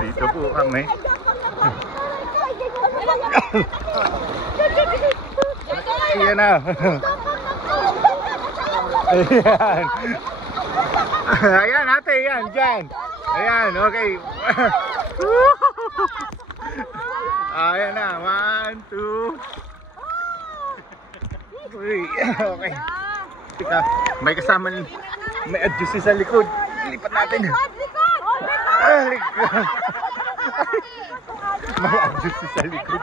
Dito po kami. Ayan na. Ayan. Ayan ate, ayan, dyan. Ayan, okay. Ayan na, 1, 2. Uy, okay. Teka, may kasama, may adjusi sa likod. Lipat natin. Likod. May adjusi sa likod.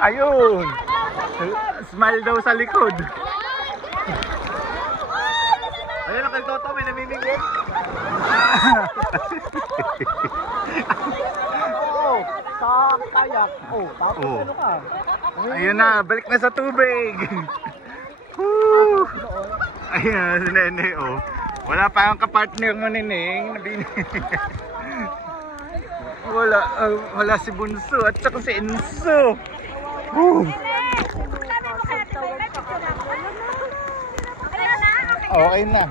Ayun. Smile daw sa likod. Ayun ang kay Toto, may namimingin. Sa kayak. Tapos ano ka? Ayun na, balik na sa tubig. Ayun, si Nene, oh. Wala pa ang kapartner mo, Neneng. Wala si Bunso at saka si Enzo. Okay na.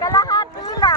Kalahati na.